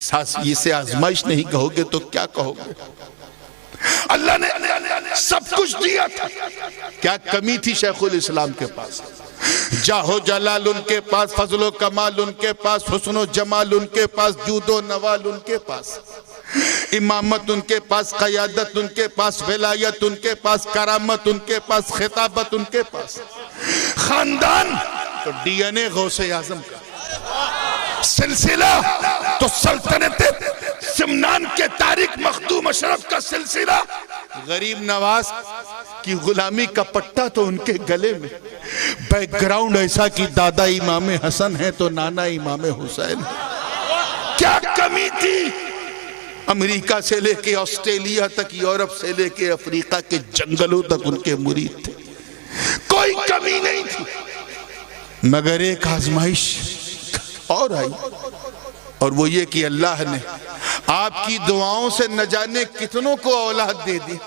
ये से आजमाइश नहीं कहोगे तो क्या कहोगे? अल्लाह ने सब कुछ दिया था, क्या कमी थी शेखुल इस्लाम के पास? जाहो जलाल उनके पास, फजलो कमाल उनके पास, हुस्नो जमाल उनके पास, जूदो नवाल उनके पास, इमामत उनके पास, क़यादत उनके पास, विलायत उनके पास, करामत उनके पास, खिताबत उनके पास, खानदान तो डीएनए गौसे आजम का, सिलसिला तो सल्तनत सिमनान के तारिक मखदूम अशरफ का सिलसिला, गरीब नवाज की गुलामी का पट्टा तो उनके गले में, बैकग्राउंड ऐसा कि दादा इमाम हसन है तो नाना इमाम हुसैन। क्या कमी थी? अमेरिका से लेके ऑस्ट्रेलिया तक, यूरोप से लेके अफ्रीका के जंगलों तक उनके मुरीद थे, कोई कमी नहीं थी। मगर एक आजमाइश और आई, और वो ये कि अल्लाह ने आपकी दुआओं से न जाने कितनों को औलाद दे दी,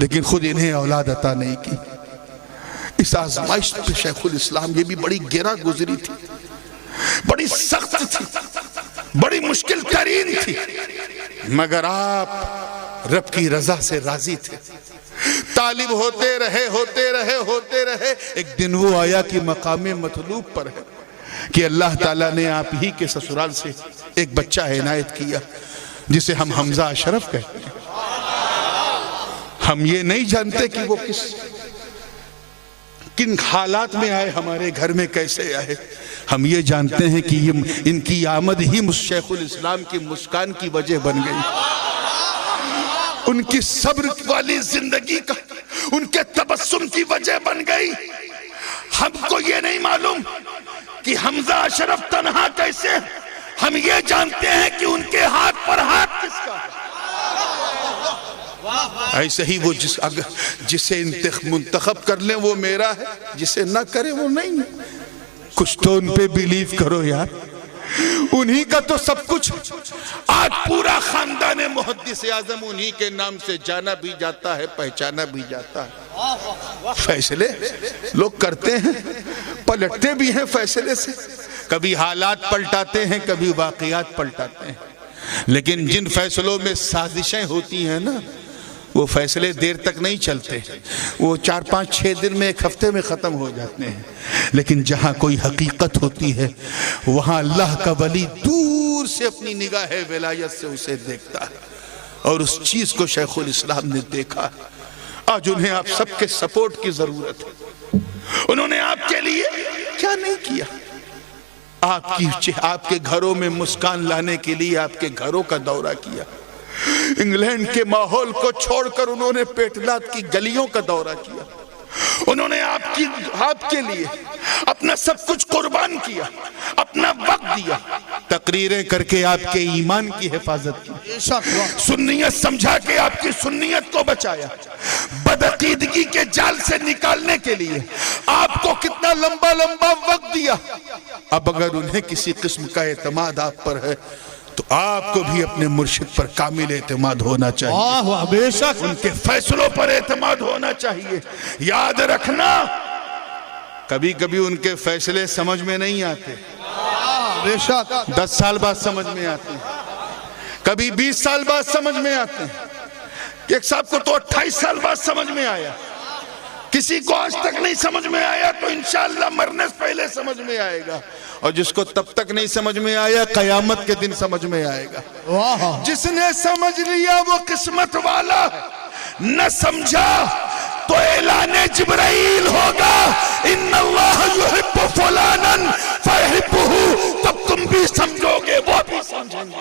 लेकिन खुद इन्हें औलाद अता नहीं की। इस आजमाइश पे शेखुल इस्लाम ये भी बड़ी गिरा गुजरी थी, बड़ी सख्त थी, बड़ी मुश्किल तरीन थी, मगर आप रब की रजा से राजी थे। तालिब होते रहे होते रहे होते रहे, एक दिन वो आया कि मकामे मतलूब पर है कि अल्लाह ताला ने आप ही के ससुराल से एक बच्चा इनायत किया जिसे हम हमजा अशरफ कहते हैं। हम ये नहीं जानते कि वो किन हालात में आए, हमारे घर में कैसे आए। हम ये जानते हैं कि ये इनकी आमद ही शेखुल इस्लाम की मुस्कान की वजह बन गई, उनकी सब्र वाली जिंदगी का, उनके तबस्सुम की वजह बन गई। हमको ये नहीं मालूम कि हमजा अशरफ तन्हा कैसे, हम ये जानते हैं कि उनके हाथ पर हाथ किसका। ऐसे ही वो जिसे मुंतखब कर ले वो मेरा है, जिसे ना करे वो नहीं है। कुछ तो उन पे बिलीव करो यार, उन्हीं का तो सब कुछ। आज पूरा खानदान मुहद्दिस आजम उन्हीं के नाम से जाना भी जाता है, पहचाना भी जाता है। फैसले लोग करते हैं, पलटते भी हैं फैसले से, कभी हालात पलटाते हैं, कभी वाकयात पलटाते हैं, लेकिन जिन फैसलों में साजिशें होती हैं ना, वो फैसले देर तक नहीं चलते, वो 4, 5, 6 दिन में, 1 हफ्ते में ख़त्म हो जाते हैं। लेकिन जहाँ कोई हकीकत होती है वहाँ अल्लाह का वली दूर से अपनी निगाह विलायत से उसे देखता है, और उस चीज़ को शेखुल इस्लाम ने देखा। आज उन्हें आप सबके सपोर्ट की ज़रूरत है। उन्होंने आपके लिए क्या नहीं किया? आपके घरों में मुस्कान लाने के लिए आपके घरों का दौरा किया। इंग्लैंड के माहौल को छोड़कर उन्होंने पेटलाद की गलियों का दौरा किया। उन्होंने आपके लिए अपना सब कुछ कुर्बान किया, अपना वक्त दिया, तकरीरें करके आपके ईमान की हिफाजत की, सुन्नियत समझा के आपकी सुन्नियत को बचाया, बदअकीदगी के जाल से निकालने के लिए आपको कितना लंबा लंबा वक्त दिया। अब अगर उन्हें किसी किस्म का एतमाद आप पर है तो आपको भी अपने मुर्शिद पर कामिल एतमाद होना चाहिए। बेशक उनके फैसलों पर एतमाद होना चाहिए। याद रखना, कभी कभी उनके फैसले समझ में नहीं आते, बेशक 10 साल बाद समझ में आते हैं, कभी 20 साल बाद समझ में आते हैं। एक साहब को तो 28 साल बाद समझ में आया, किसी को आज तक नहीं समझ में आया तो इंशाअल्लाह मरने से पहले समझ में आएगा, और जिसको तब तक नहीं समझ में आया कयामत के दिन समझ में आएगा। जिसने समझ लिया वो किस्मत वाला, न समझा तो ऐलाने जिब्राइल होगा, इन्नल्लाह युहिब्बु फुलानन फयुहिब्बुहु, तब तुम भी समझोगे वो भी समझेंगे।